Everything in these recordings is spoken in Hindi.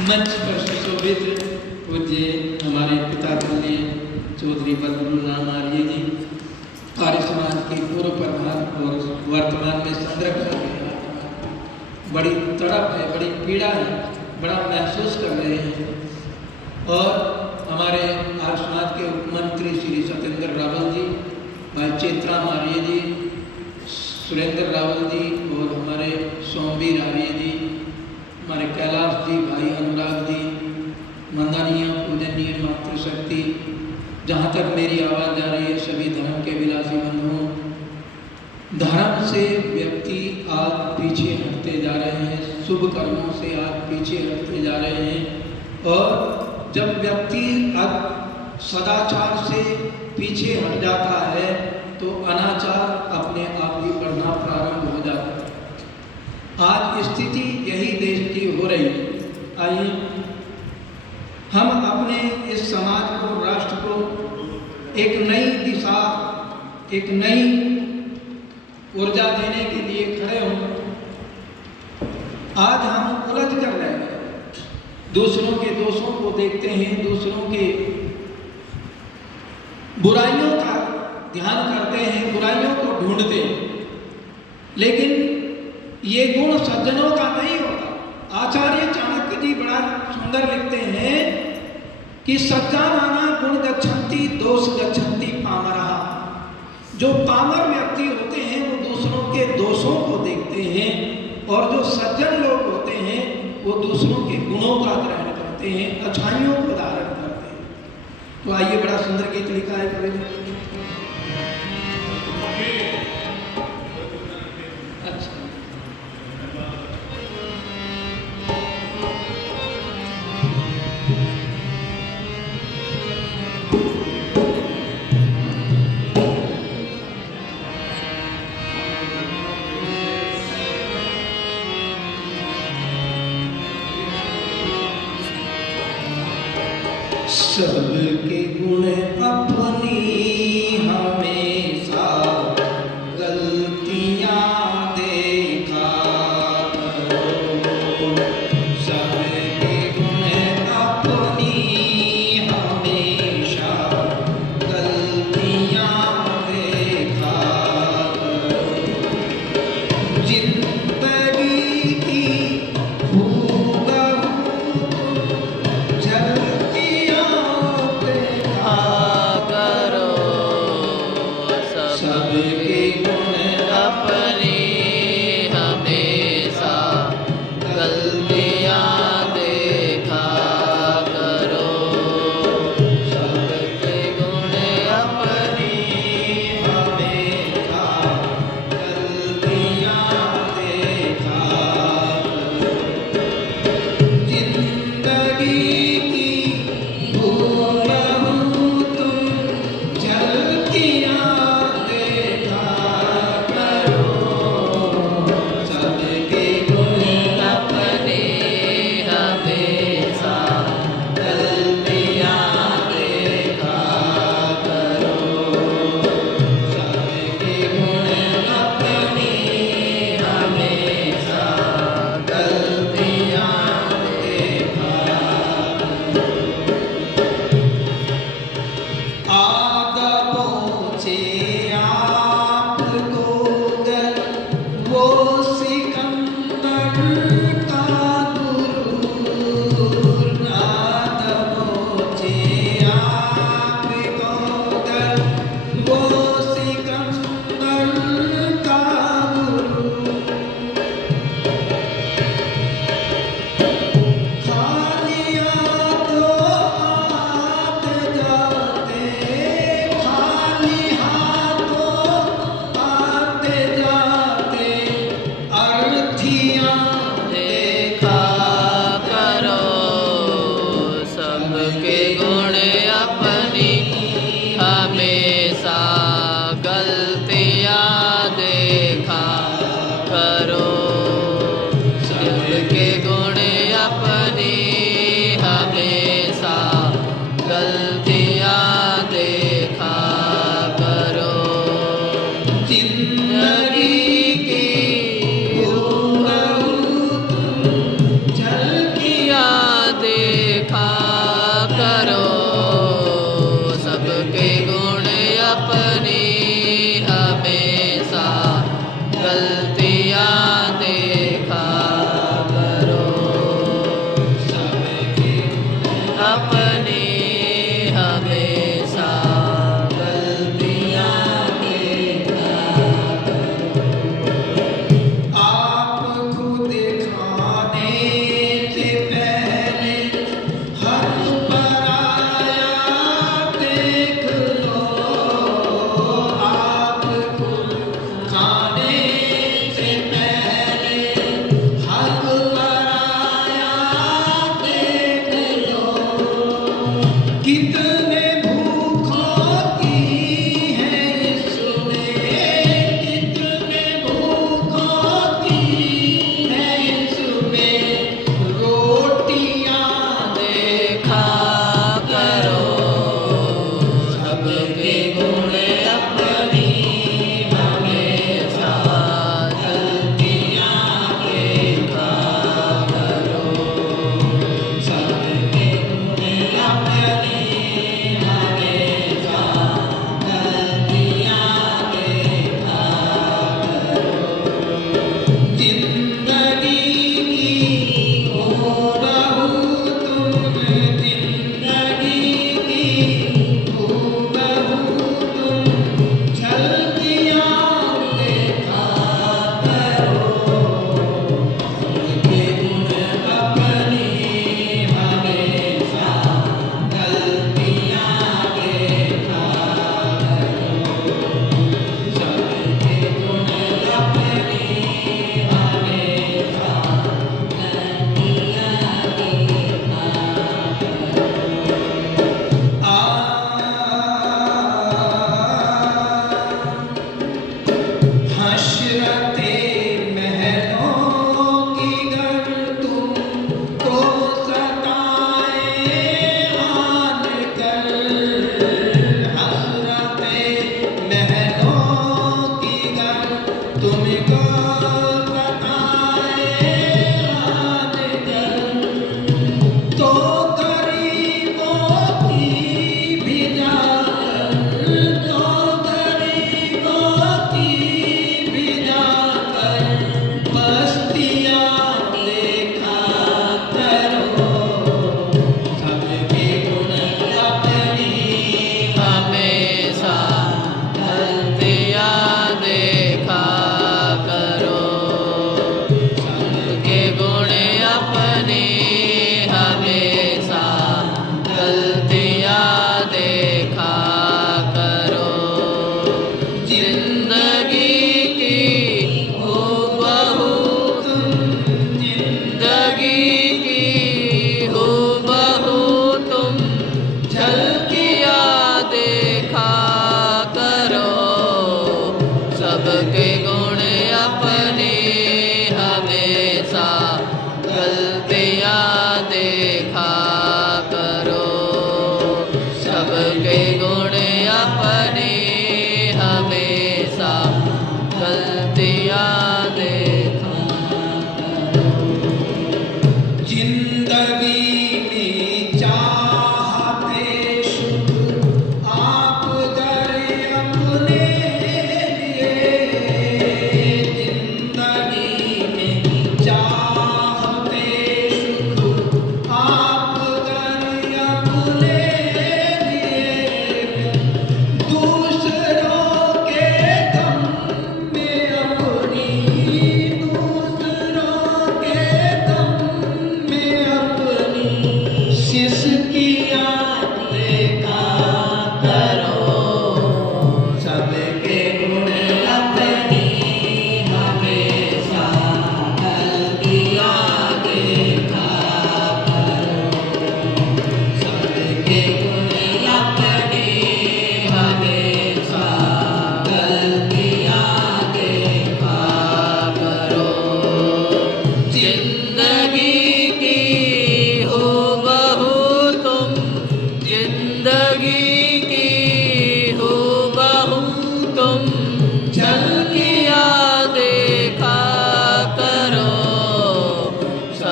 मंच पर सुशोभित पूज्य हमारे पिता तुल्य चौधरी बदरुल्लाह आर्य जी, आर्य समाज के पूर्व प्रधान और वर्तमान में संरक्षक हैं। बड़ी तड़प है, बड़ी पीड़ा है, बड़ा महसूस कर रहे हैं। और हमारे आर्य समाज के उपमंत्री श्री सत्येंद्र रावल जी, भाई चेतराम आर्य जी, सुरेंद्र रावल जी और हमारे सोमवीर आर्य जी, हमारे कैलाश जी, भाई अनुराग जी, मंदानीय पूजनीय मातृशक्ति, जहाँ तक मेरी आवाज़ जा रही है, सभी धर्म के विलासी बंधुओं, धर्म से व्यक्ति आज पीछे हटते जा रहे हैं, शुभ कर्मों से आज पीछे हटते जा रहे हैं। और जब व्यक्ति अब सदाचार से पीछे हट जाता है तो अनाचार अपने आप ही बढ़ना प्रारंभ हो जाता है। आज स्थिति यही देश की हो रही है। आइए हम अपने इस समाज को, राष्ट्र को एक नई दिशा, एक नई ऊर्जा देने के लिए खड़े हों। आज हम उलझ कर रहे हैं, दूसरों के दोषों को देखते हैं, दूसरों के बुराइयों का ध्यान करते हैं, बुराइयों को ढूंढते हैं, लेकिन ये गुण सज्जनों का नहीं होता। आचार्य चाणक्य जी बड़ा सुंदर लिखते हैं कि सज्जनानां गुण गच्छन्ति दोष गच्छन्ति पामरः। जो पामर व्यक्ति होते हैं वो दूसरों के दोषों को देखते हैं, और जो सज्जन लोग होते हैं वो दूसरों के गुणों का ग्रहण करते हैं, अच्छाइयों को धारण करते हैं। तो आइए, बड़ा सुंदर गीत लिखा है कवि ने। सबके गुण अपनी हमेशा गलतियां देखा करो। सबके गुण अपनी हमेशा गलतियां देखा करो। जिंदगी की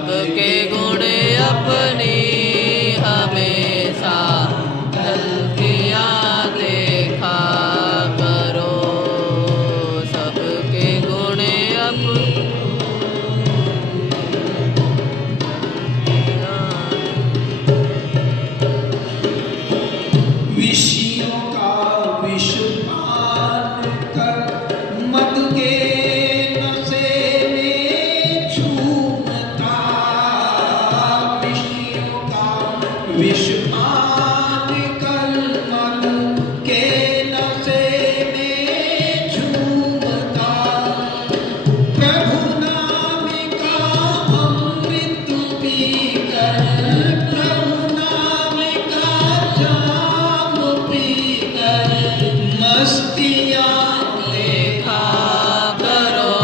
सबके गुण अपनी हमेशा झलकियाँ देखा करो। सबके गुण अपनी विषयों का विषपान कर मद के नशे में झूमता। विषयों का विषपान कर मद के नशे में झूमता। प्रभु नाम का अमृत पीकर, प्रभु नाम का जाम पीकर मस्तियाँ देखा करो।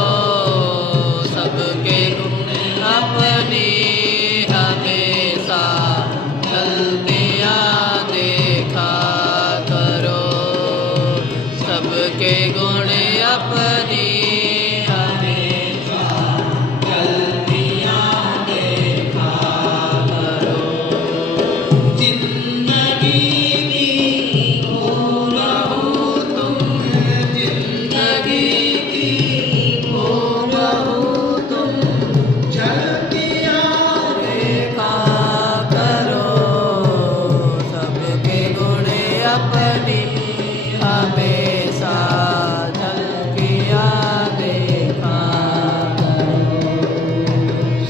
सबके गुण अपनी हमेशा झलकियाँ देखा करो। सबके गुण अपनी हमेशा झलकियाँ देखा करो। जिंदगी की हो रहो तुम, जिंदगी की हो रहो तुम, झलकियाँ देखा करो। सबके गुण अपनी हमेशा झलकियाँ देखा करो।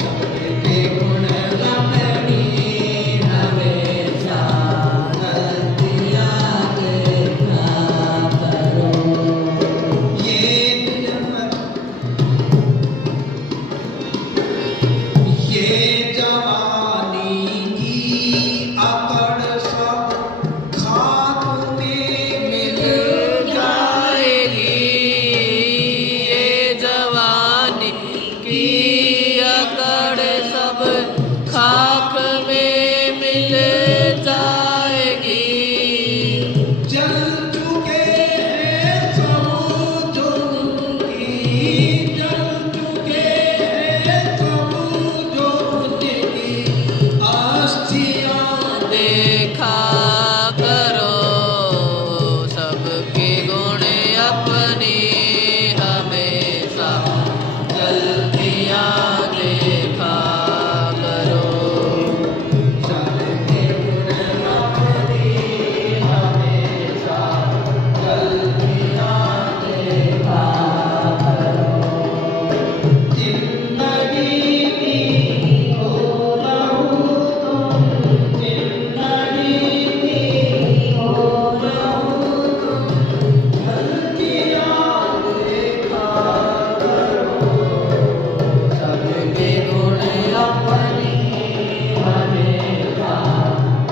सबके गुण अपनी हमेशा झलकियाँ देखा करो। ये दिल में ये जवानी की अकड़ सब खाक में मिल जाएगी। ये जवानी की अकड़ सब खाक में मिल जाएगी। जल चुके हैं सब जो उनकी, जल चुके हैं सब जो उनकी अस्थियाँ देखा करो। सबके गुण अपनी हमेशा झलकियाँ देखा करो। सबके गुण अपनी हमेशा झलकियाँ देखा करो। जिंदगी की हो रहो तुम, जिंदगी की हो रहो तुम, झलकियाँ देखा करो। सबके गुण अपनी हमेशा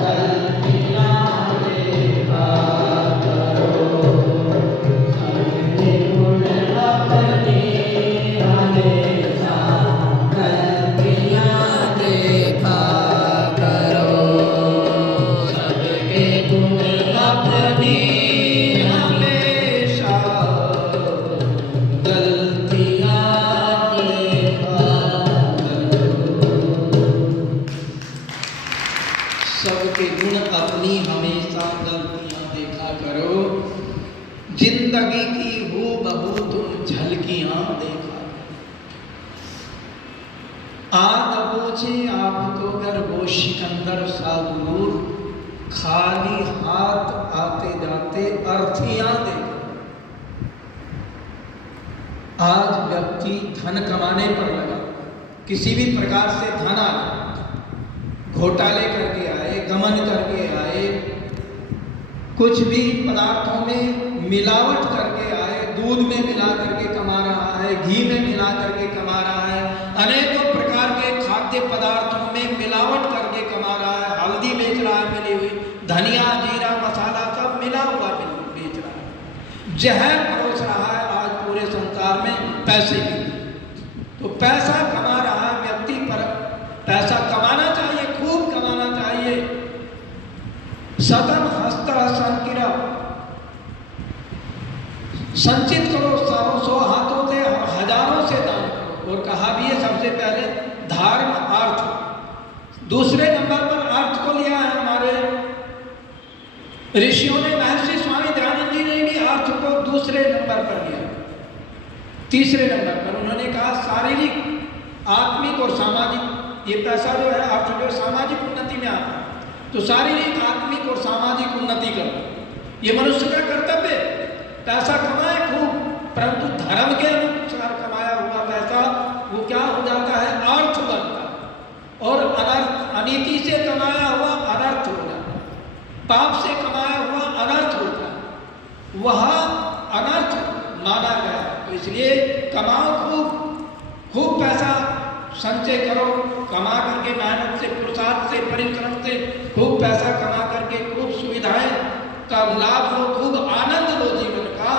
झलकियाँ देखा करो। सबके गुण अपनी हमेशा झलकियाँ देखा करो। सबके गुण अपनी हमेशा गलतियाँ देखा करो। सबके गुण अपनी हमेशा गलतियाँ देखा करो। जिंदगी की हो बहू तुम झलकियाँ देखा करो। आग बोझे आप तो गर वो सिकंदर सा गुरूर, खाली हाथ आते जाते अर्थियां दे। आज व्यक्ति धन कमाने पर लगा, किसी भी प्रकार से धन आ गया, घोटाले करके आए, गमन करके आए, कुछ भी पदार्थों में मिलावट करके आए, दूध में मिला करके कमा रहा है, घी में मिला करके कमा रहा है, अनेकों प्रकार के खाद्य पदार्थों में मिलावट करके कमा रहा है, हल्दी बेच रहा है मिली हुई, धनिया जीरा मसाला सब मिला हुआ बेच रहा है, जहर परोस रहा है आज पूरे संसार में पैसे की। तो पैसा कमा रहा है व्यक्ति, पर पैसा कमाना चाहिए, खूब कमाना चाहिए। सतम हस्त संकिरा, संचित करो, 100 हाथों से हजारों से दान करो। और कहा भी है सबसे पहले धर्म अर्थ दूसरे नंबर पर अर्थ को लिया है हमारे ऋषियों ने। महर्षि स्वामी दयानंद जी ने भी अर्थ को दूसरे नंबर पर लिया। तीसरे नंबर पर उन्होंने कहा शारीरिक, आत्मिक और सामाजिक, ये पैसा जो है अर्थ जो सामाजिक उन्नति में आता है, तो शारीरिक, आत्मिक और सामाजिक उन्नति करना ये मनुष्य का कर्तव्य है। पैसा कमाए खूब, परंतु धर्म के अनुसार कमाया हुआ पैसा वो क्या हो जाता है, अर्थ बनता है, और अनर्थ, अनीति से कमाया हुआ अनर्थ हो जाता है, पाप से कमाया हुआ अनर्थ होता है, वह अनर्थ माना गया। तो इसलिए कमाओ खूब, खूब पैसा संचय करो, कमा करके मेहनत से, पुरुषार्थ से, परिश्रम से खूब पैसा कमा करके खूब सुविधाएं का लाभ लो, खूब आनंद लो जीवन का,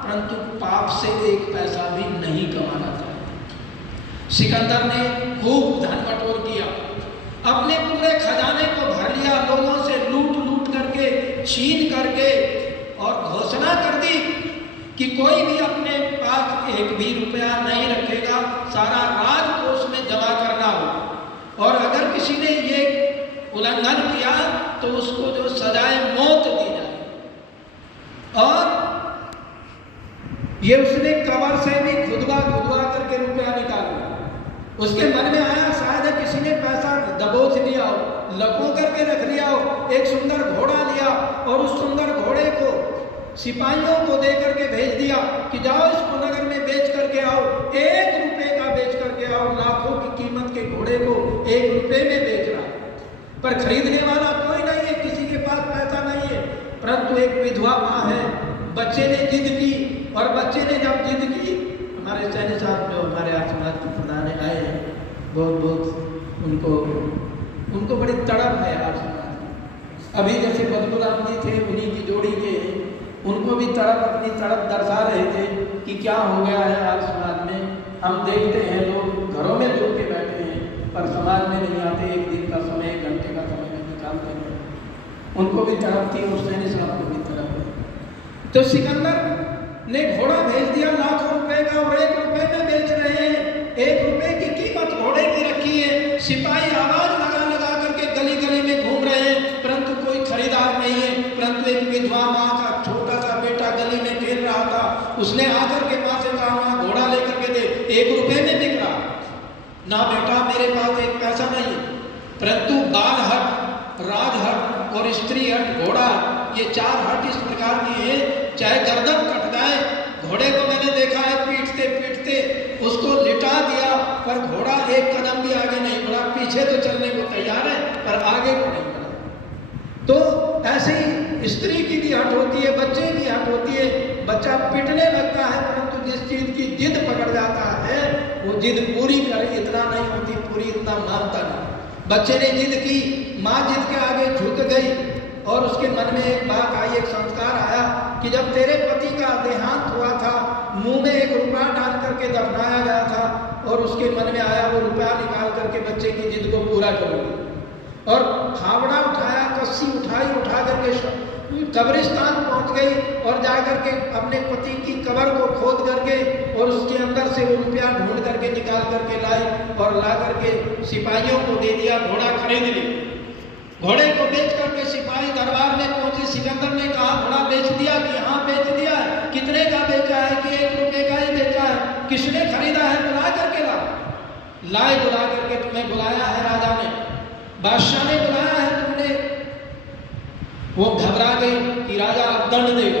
परंतु पाप से एक पैसा भी नहीं कमाना चाहिए। सिकंदर ने खूब धन बटोर किया, अपने पूरे खजाने को भर लिया, लोगों से लूट लूट करके, छीन करके, और घोषणा कर दी कि कोई भी अपने पास एक भी रुपया नहीं रखेगा, सारा राजकोष में जमा करना हो, और अगर किसी ने ये उल्लंघन किया तो उसको जो सजाए मौत दी जाए। और ये उसने कबर से भी खुदवा करके रुपया निकाला। उसके मन में आया शायद किसी ने पैसा दबोच लिया हो, लको करके रख लिया हो, एक सुंदर घोड़ा लिया और उस सुंदर घोड़े को सिपाहियों को दे करके भेज दिया कि जाओ इसको नगर में बेच करके आओ, 1 रुपए का बेच करके आओ। लाखों की कीमत के घोड़े को 1 रुपए में बेच रहा, पर खरीदने वाला कोई नहीं है, किसी के पास पैसा नहीं है। परंतु एक विधवा माँ है, बच्चे ने जिद की, और बच्चे ने जब जिद की, हमारे सैनी साहब जो हमारे आसमाज के प्रधान आए हैं, बहुत बहुत उनको बड़ी तड़प है आसमाज। अभी जैसे बदबुराम जी थे, उन्हीं की जोड़ी के, उनको भी तड़प, अपनी तड़प दर्शा रहे थे कि क्या हो गया है आज समाज में। हम देखते हैं लोग घरों में जुड़ के बैठे हैं, पर समाज में नहीं आते, 1 दिन का समय, 1 घंटे का समय निकालते हैं। उनको भी तड़प थी, और सैनी साहब को भी तड़प है। तो सिकंदर ने घोड़ा भेज दिया लाखों रुपए का, और 1 रुपए में बेच रहे हैं। 1 रुपए की कीमत घोड़े की रखी है। सिपाही आवाज लगा लगा करके गली गली में घूम रहे हैं, परंतु कोई खरीदार नहीं है। परंतु एक विधवा माँ का छोटा सा बेटा गली में खेल रहा था, उसने आकर के माँ से कहा, माँ घोड़ा लेकर के दे, 1 रुपए में बिक रहा। ना बेटा, मेरे पास एक पैसा नहीं। परंतु बाल हट, राजहट और स्त्री हट, घोड़ा, ये 4 हट इस प्रकार की है, चाहे गर्दन कट जाए, घोड़े को मैंने देखा है पीटते पीटते उसको लिटा दिया, पर घोड़ा 1 कदम भी आगे नहीं बढ़ा। पीछे तो चलने को तैयार है, पर आगे को नहीं बढ़ा। तो ऐसे ही स्त्री की भी हट होती है, बच्चे की हट होती है। बच्चा पिटने लगता है, परंतु जिस चीज की जिद पकड़ जाता है वो जिद पूरी करे, इतना नहीं होती पूरी, इतना मानता नहीं। बच्चे ने जिद की, माँ जिद के आगे झुक गई, और उसके मन में एक बात आई, एक संस्कार आया कि जब तेरे पति का देहांत हुआ था, मुंह में 1 रुपया डाल करके दफनाया गया था, और उसके मन में आया वो रुपया निकाल करके बच्चे की जिद को पूरा करूंगी। और फावड़ा उठाया, कस्सी उठा करके कब्रिस्तान पहुंच गई, और जाकर के अपने पति की कब्र को खोद करके और उसके अंदर से वो रुपया ढूंढ करके निकाल करके लाई, और ला करके सिपाहियों को दे दिया। घोड़ा खरीद ली, घोड़े को बेच करके सिपाही दरबार में पहुंचे। सिकंदर ने कहा, घोड़ा बेच दिया? कि हाँ बेच दिया है। कितने का बेचा है? कि 1 रुपए का ही बेचा है। किसने खरीदा है? बुला करके लाए, बुला करके तुम्हें बुलाया है राजा ने, बादशाह ने बुलाया है तुमने। वो घबरा गई कि राजा अब दंड देगा,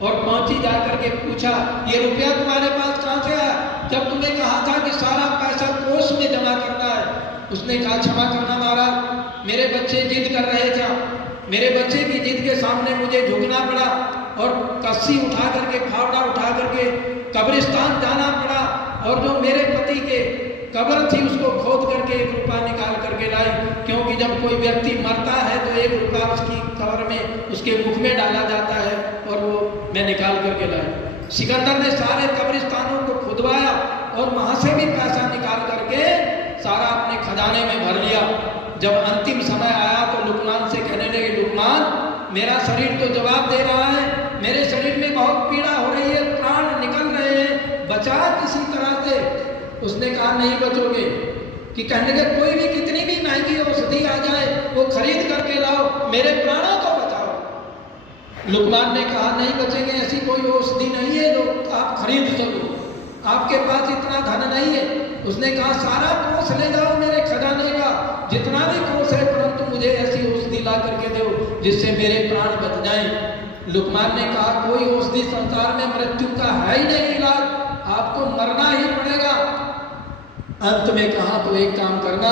और पहुंची जाकर के पूछा, ये रुपया तुम्हारे पास कहां से आया? जब तुम्हें कहा था कि सारा पैसा कोष में जमा करना है। उसने कहा, क्षमा करना महाराज, मेरे बच्चे जिद कर रहे थे, मेरे बच्चे की जिद के सामने मुझे झुकना पड़ा, और कस्सी उठा करके, फावड़ा उठा करके कब्रिस्तान जाना पड़ा, और जो मेरे पति के कब्र थी उसको खोद करके 1 रुपया निकाल करके लाई। क्योंकि जब कोई व्यक्ति मरता है तो 1 रुपया उसकी कब्र में, उसके मुख में डाला जाता है, और वो मैं निकाल करके लाई। सिकंदर ने सारे कब्रिस्तानों को खुदवाया, और वहां से भी पैसा निकाल करके सारा अपने खजाने में भर लिया। जब अंतिम समय आया तो लुकमान से कहने लगे, लुकमान, मेरा शरीर तो जवाब दे रहा है, मेरे शरीर में बहुत पीड़ा हो रही है, प्राण निकल रहे हैं, बचा किसी तरह से। उसने कहा, नहीं बचोगे। कि कहने लगे, कोई भी कितनी भी महंगी औषधि आ जाए वो खरीद करके लाओ, मेरे प्राणों को बचाओ। लुकमान ने कहा नहीं बचेंगे, ऐसी कोई औषधि नहीं है जो आप खरीद सको, आपके पास इतना धन नहीं है। उसने कहा सारा कोष ले जाओ मेरे खजाने का, जितना भी कोष है, परंतु मुझे ऐसी औषधि ला करके दो जिससे मेरे प्राण बच जाएं। लुकमान ने कहा कोई औषधि संसार में मृत्यु का है ही नहीं इलाज, आपको मरना ही पड़ेगा। अंत में कहा तो एक काम करना,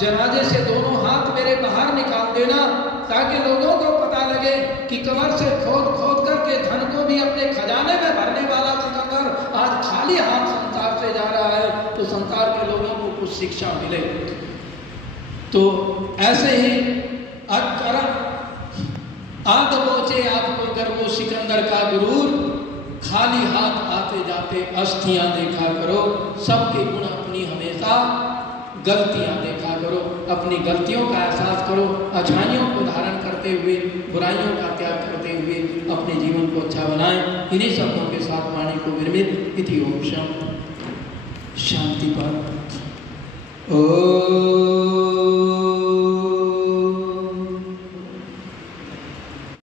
जनाजे से दोनों हाथ मेरे बाहर निकाल देना, ताकि लोगों को पता लगे कि कब्र से खोद खोद करके धन को भी अपने खजाने में भरने वाला सिकंदर आज खाली हाथ संसार से जा रहा है, तो संसार के लोगों को कुछ शिक्षा मिले। तो ऐसे ही आग पहुंचे आपको अगर वो सिकंदर का गुरूर, खाली हाथ आते जाते अस्थियां देखा करो, सबके गुण अपनी हमेशा गलतियां देखा करो, अपनी गलतियों का एहसास करो, अच्छाइयों को धारण करते हुए बुराइयों का त्याग करते हुए अपने जीवन को अच्छा बनाएं। इन्हीं शब्दों के साथ वाणी को विरमित इति ओम शांति पर।